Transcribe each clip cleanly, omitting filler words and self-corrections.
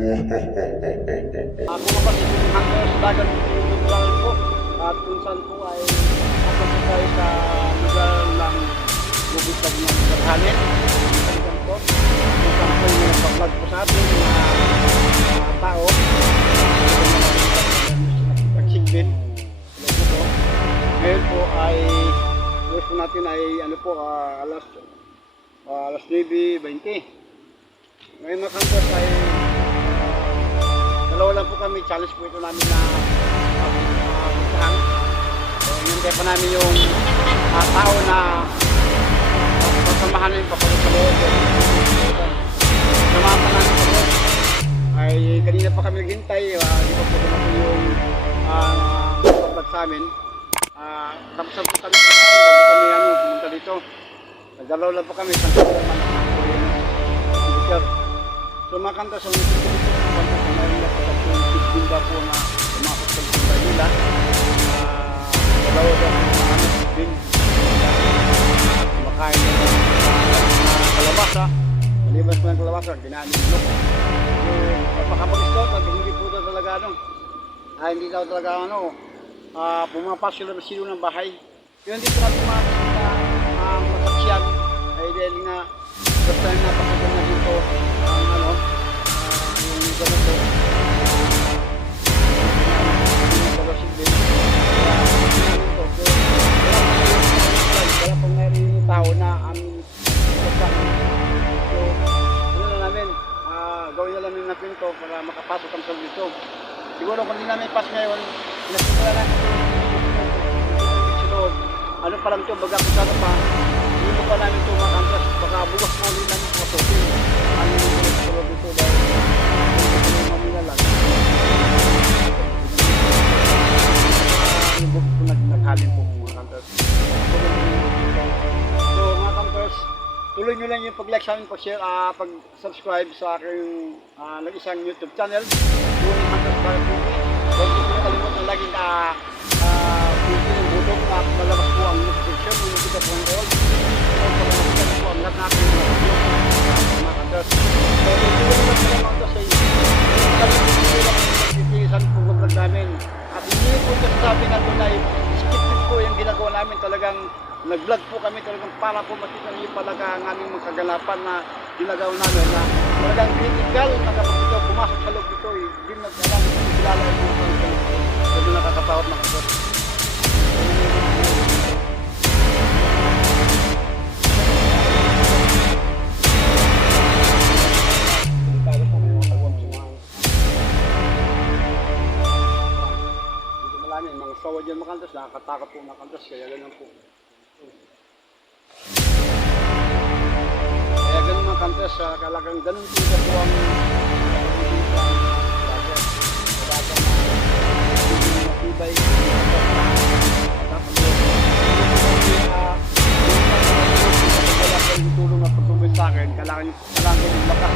Ako naman si Hunter sa dagat YouTube channel po at kung saan po ay nakapasok tayo sa lugar ng bubitag ng Barhanin po kung saan po yung nagpa-vlog po sa atin na tao nagsigbin ngayon po ay oras po natin ay ano po alas 9:20 ngayon mga Hunters ay dalawa lang po kami, challenge po ito namin na puntahan. So, hinintay pa namin yung tao na pasamahan namin papalit sa loob. Samahan pa namin sa loob. Ay kanina pa kami naghintay, di pa po naman yung pagpag sa amin. Tapos na po kami sa ngayon, bago kami pumunta dito. Dalawa lang po kami, pansin naman ang so mga Hunters, ang ito mayroon na po yung tigdimba po na umakot sa tigdimba nila. Dalawa daw po mga din kumakain na ng kalabasa. Maliban po ng kalabasa, ginaan yung ilok. So napakapag-scout at hindi po daw talaga hindi daw talaga pumapas sila ng silo ng bahay. Yun hindi po natin masaksyan ay dahil nga first time na pasagan na dito yung ganito wala pong mayroon yung tao na aming so ano na namin gawin na namin na pinto para makapasok kami sa dito siguro kung hindi namin pass ngayon pinasimula natin ano pa lang ito baga kung sana pa hindi mo pa namin ito makampas baka bukas mo ulit namin pasukin ang sulod dito dahil mamilalag naghalin po mga Hunters so mga Hunters tuloy nyo lang yung pag-like sa amin, pag-share, pag-subscribe sa aking nag-isang YouTube channel Tuning Hunters Barret TV huwag nyo kalimut na laging pinto yung butong at malabas po ang notification yung nakita po ang all palamakitan po ang lahat natin mga Hunters so tuloy nyo lang mga Hunters ay pagkikilisan po vlog namin at hindi po sasabi na doon ay scripted po yung ginagawa namin talagang nag-vlog po kami talagang para po makita niyo talaga ang aming mga kaganapan na ginagawa namin na talagang critical na kapag ito pumasok sa loob dito hindi nagkalang kilala yung mga so doon nakakatawad mga Hunters mga sawa dyan mga Hunters, nakakatakot po mga Hunters, kaya ganun po. Kaya ganun mga Hunters, kalagang ganun po na po ang matibay. Wala po yung tulong na pagtubay sa akin, kailangan yung lakas.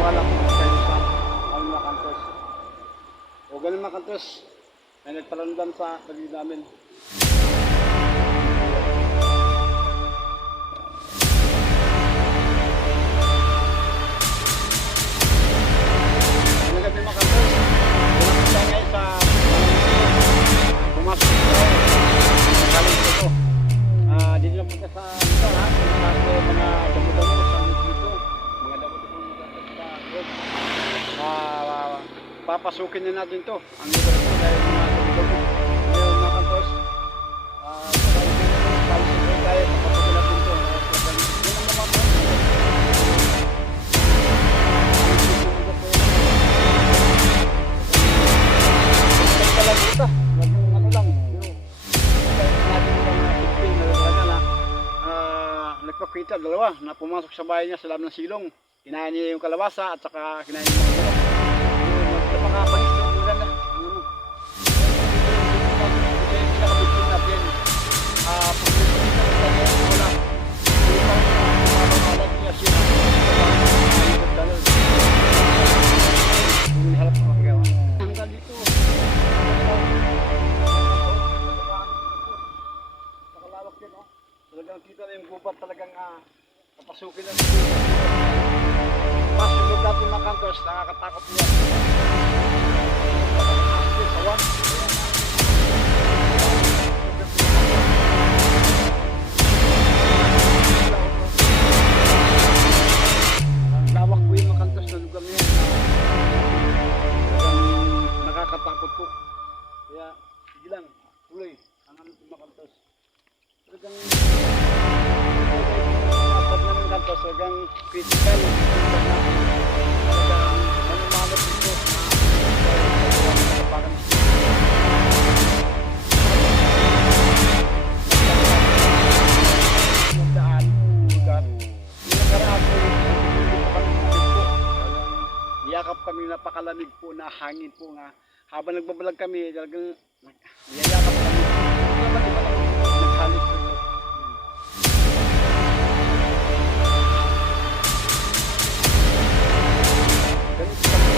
Wala po kayo sa mga Hunters. O ganun mga Hunters, ay nagparamdam sa paligid namin. Ang gabi mga Hunters, pumasok tayo ngayon sa pumasok tayo nagaling ko ito. Dito lang punta sa lugar pumasok mga damo-damo sa dito mga damo-damo sa papasukin na natin to ang lugar ito dahil mga damo-damo ngayon mga Hunters palisipin tayo papasukin natin to yun ang mga talaguta ano lang nagpakwita dalawa na pumasok sa bahay niya sa loob ng silong kinain niya yung kalabasa at saka kinain niya yung mga napakapagis na maganda pinakabigtin natin pagkakabigtin wala pagkakabigtin niya siya halap ang magawa hanggang dito nakalawak yun talagang kita na yung gubat talagang papasukin na pasok natin mga kantos, nakakatakot niya. Sawan. Lawak po yung mga kantos na lugar niya. Nakakatakot po. Kaya, sige lang, tuloy. Ang mga kantos. Talagang kantos, talagang critical. Talagang manumanap ito na parang daan, lugar. Yung nakaraan po yakap kami, napakalamig po na hangin po nga. Habang nagbabalag kami, talagang niyayakap kami. Hindi naman iba lang naghalit po ito. Ganito kami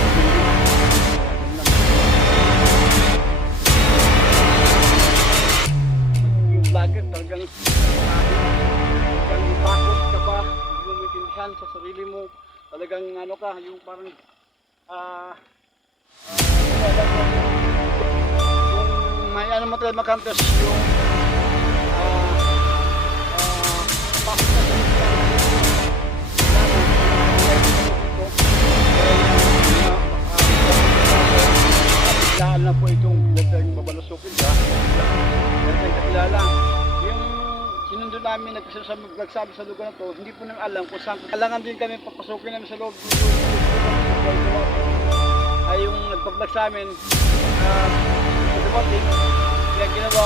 yung vlogger, talagang takot ka ba, hindi mo maintindihan sa sarili mo. Talagang ano ka, yung parang yung may ano mo talaga makantos yung pasok na sa biglaan na po itong biglang babalusukin ka biglang kakilala yung sinundo namin nagsasabi sa lugar na to, hindi po nang alam kung saan. Kailangan din kami papasukin namin sa loob. Ay yung nagpa-vlog sa amin, sa dumating, kaya ginawa,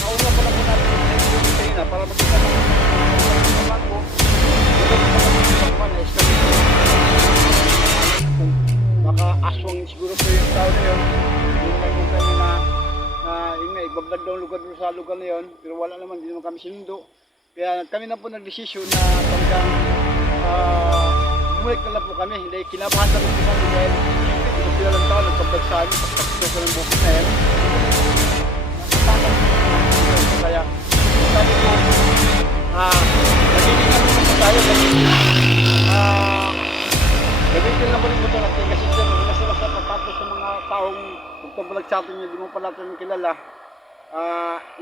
nauna pa lang po natin yung kanina para magkita ng mga ko. Baka aswang siguro po yung tao na yun. Yung may kung kami na yung nga, ibablog daw lugar sa lugar na yun, pero wala naman, hindi naman kami sinundo. Kaya kami na po nag-desisyon na talagang bumalik na lang po kami. Hindi, kinabahan na rin po kami dahil siyempre, hindi ko kilalang tao, nagpablag sa amin, pagpapito ko ng bukit na yan. Kaya, sabi ko, nagiging naman po tayo, gamitin lang po rin po ito natin kasi siya, nasa tapos sa mga taong magpablag sa atin, hindi mo pa natin kilala.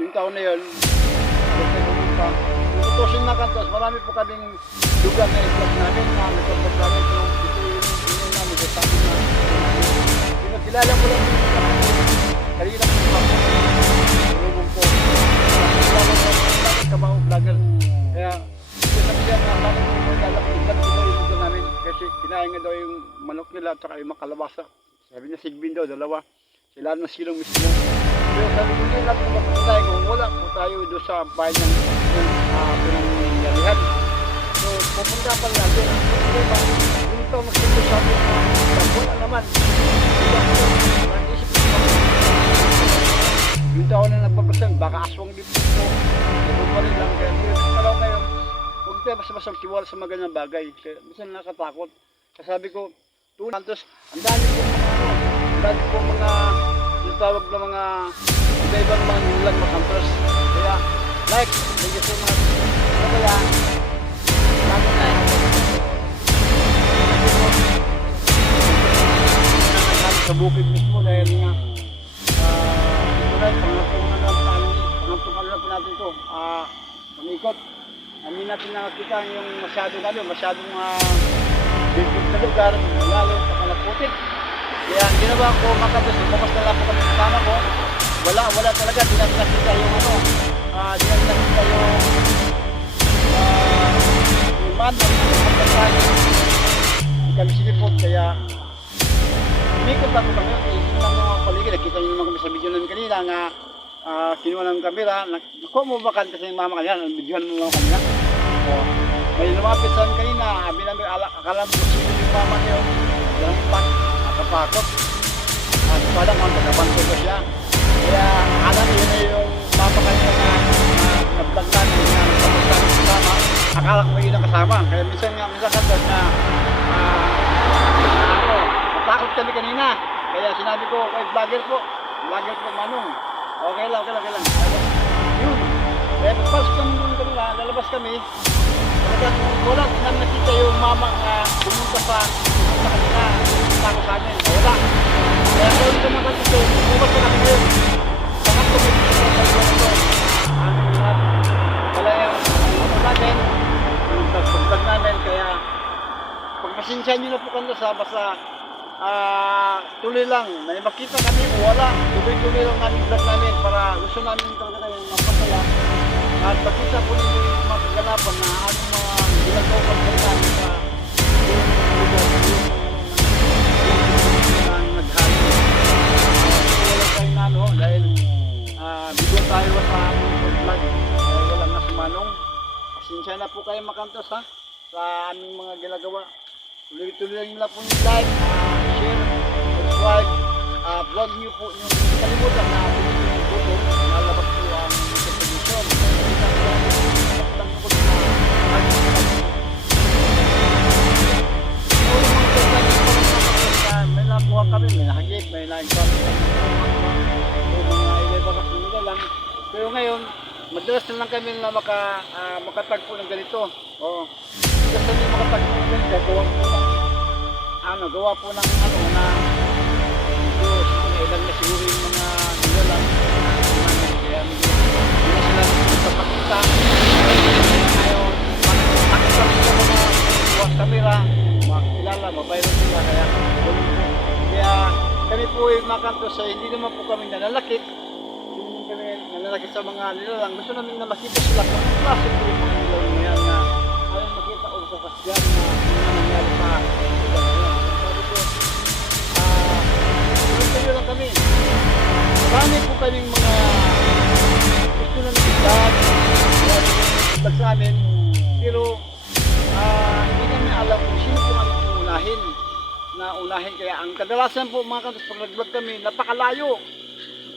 Yung taon na yun, tutusin na kantos, marami po kaming lugar na i-vlog namin na nagpapag namin pero ito yung namin, sabi na pinagkilala ko lang yung kanina po ako tulungan po pinagkilala ko lang kamao vlogger kaya sabi siya na sabi ko i-vlog ko daw yung lugar namin kasi kinain nga daw yung manok nila at saka yung makalabasa sabi niya sigbin daw, dalawa sila ng silong mismo. Pero sabi ko din natin mapatunayan kung wala po tayo doon sa bahay ng pinangyarihan. So, pupunta pa natin. Ang problema, yung ito magsundo sa atin na wala naman. Yung tao na nagpapasan, baka aswang din po ito. Pupunta lang. Kaya yung talaw ngayon, huwag tayo basta-basta tiwala sa mga ganyang bagay. Kaya minsan nakatakot. Kaya sabi ko, Santos, ang dami po mga yung tawag na mga iba-ibang mga nilang makantros. Kaya, like, thank you so much. Kaya, lagi na sa bukid mismo dahil nga ito na, pangatungan na po natin ito. Pangikot. Hindi natin nakakita yung masyadong bigit na lugar, lalo sa kalaputik. Kaya ang ginawa ko makatas, lumabas na lang po kami kasama ko. Wala talaga, di natin nakita yung di natin nakita yung man, hindi kami sinipot, kaya umikot lang po kami, isin lang mga paligid, nakita nyo naman kami sa video namin kanina nga kinuha ng kamera, nakuha mo ba kasi yung mama kanina, videohan mo mga kanina. May lumapit sa amin kanina, akala mo sino yung mama niyo, naglampan, nakapakot. At pala mga pagkabanto ko siya. Kaya alam niyo na yung mama kanina na vlog namin na nagpapagdang kasama. Akala ko yun ang kasama. Kaya minsan kantos na natakot kami kanina. Kaya sinabi ko, kay vlogger po Manong. Okay lang. Yun. Kaya pagpasok kami doon kanina, lalabas kami. Talagang wala din namin nakita yung mama na pumunta kanina, pumunta ko sa amin, wala. Kaya kung ito naman ito, bukas na kami ngayon. Bakit ko may gusto sa dalawa na ito? Aming lahat. Wala yung ano namin, yung pagpag namin, kaya pagpasensya nyo na po kanila sa basta tuloy lang. May makita kami o wala, tuloy-tuloy lang namin vlog namin para gusto namin talaga kayong mapasaya. At makita po ninyo yung mga kaganapan na anong mga ginagawa pa namin sa naghali. Wala tayong nano dahil bigo tayo sa aming vlog dahil walang nasumanong. Pasensya na po kayo makantos ha sa aming mga ginagawa. Tuloy-tuloy lang nila po yung like, share, subscribe, vlog nyo po yung kalimutan na pinipin yung photo, nalabas po ang information. May nakuha kami, may nakagip, may na-encounter kami mga iba-iba nila lang. Pero ngayon, madalas na lang kami na makatagpo ng ganito. Oo. Kasi kami makatagpo ng ganito, gawa po ng na ilan na siguro yung mga nilalang kaya hindi na sila napapakita ngayon makikita sa mga buwang kamera makilala, mabayro sila kaya kami po yung makanto sa hindi naman po kami nanalakit hindi kami nanalakit sa mga nilalang gusto namin na makita sila kung anong klase po yung mga nilalang ngayon na ayaw makita o sa kasyan na nangyari sa tuloy lang kami. Marami po kaming mga gusto na nag-vlog sa amin pero hindi namin alam kung sino po kami unahin kaya ang kadalasan po mga kantos pag nag-vlog kami napakalayo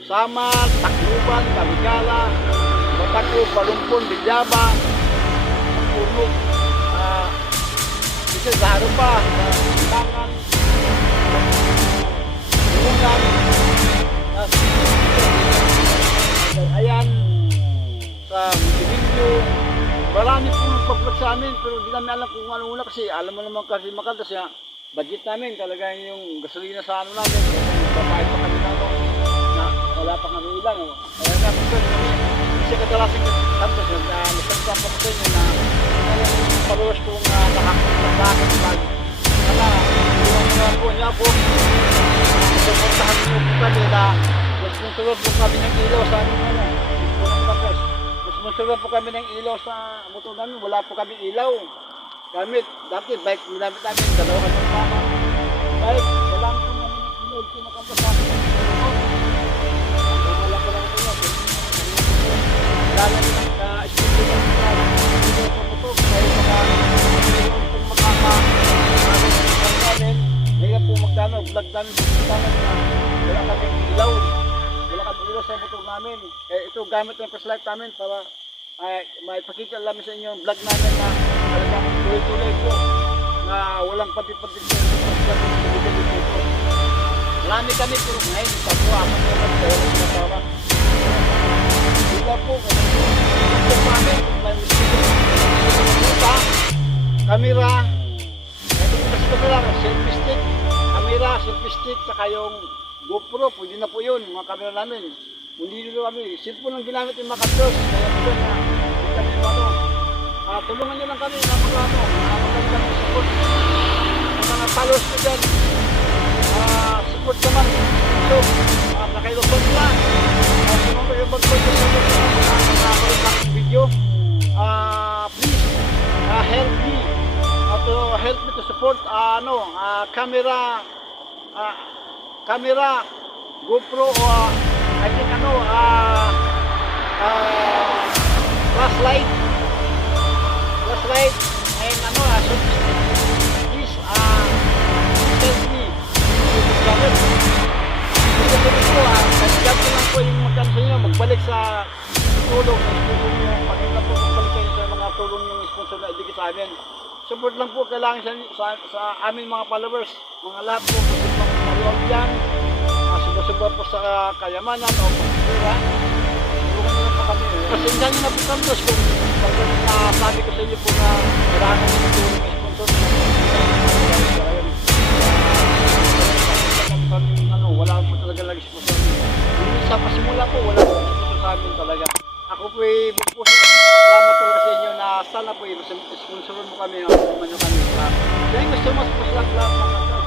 Samar, Tacloban, Caligala, Bataco, Palumpon, Bilyaba, Punog kasi Zaharo pa Tangan Ungan, ayan, sa Montevideo, marami po nagpag-vlog sa amin pero hindi namin alam kung ano una kasi alam mo naman kasi makantas ya, budget namin talaga yung gasolina sa ano namin babayad pa kami na wala pa kami ilan kaya nga gusto kami kasi kadalasan kantas nasagpa pa ko sa inyo na paluwas kong nakakita sa akin pag iwan nga po niya po suportahan nyo po kami na responsible po kami ng ilaw sa aming responsible po kami ng ilaw sa motor namin wala po kami ilaw gamit dati bike ginamit namin dalawa kami ng mama bike wala po namin ng ilaw pinakanta sa amin wala po lang ito yun wala namin ng studio ng ilaw sa motor dahil kaya po magkano, vlog namin na wala kaming ilaw sa motor namin ito gamit ng flashlight namin para maipakita namin sa inyo yung vlog namin na talagang tuloy-tuloy po na walang pati-pati sa marami kami pero ngayon sa po ako naman kaya wala sinasama wala po ito namin may kamera kasi kamera selfie stick selfie stick saka yung GoPro pwede na po yun mga kamera namin hindi nyo kami cellphone lang ginamit yung mga kapdos kaya po na kami tulungan nyo lang kami na magandang support mga followers ko dyan support naman so nakailabot na sumama yung mag-support sa mga nakakulit ng video please help me to support camera GoPro o I think flashlight and please help me lang po yung magkano sa inyo magbalik sa tulong sa sponsor nyo pagkita po magbalik kayo sa mga tulong yung sponsor na ibigay sa amin support lang po kailangan sa amin mga followers mga lahat po mag-follow yan suba-suba po sa kayamanan o pagkira tulungan nyo lang po kami pasensya nyo na po kantos kung sabi ko sa inyo po na wala po talaga nag-sponsor. Yung sa pasimula po, wala po sponsor sa amin talaga. Ako po ay bupuso. Salamat talaga sa inyo na sana po ay sponsor mo kami. Ano kami. Thank you so much po sa lahat mga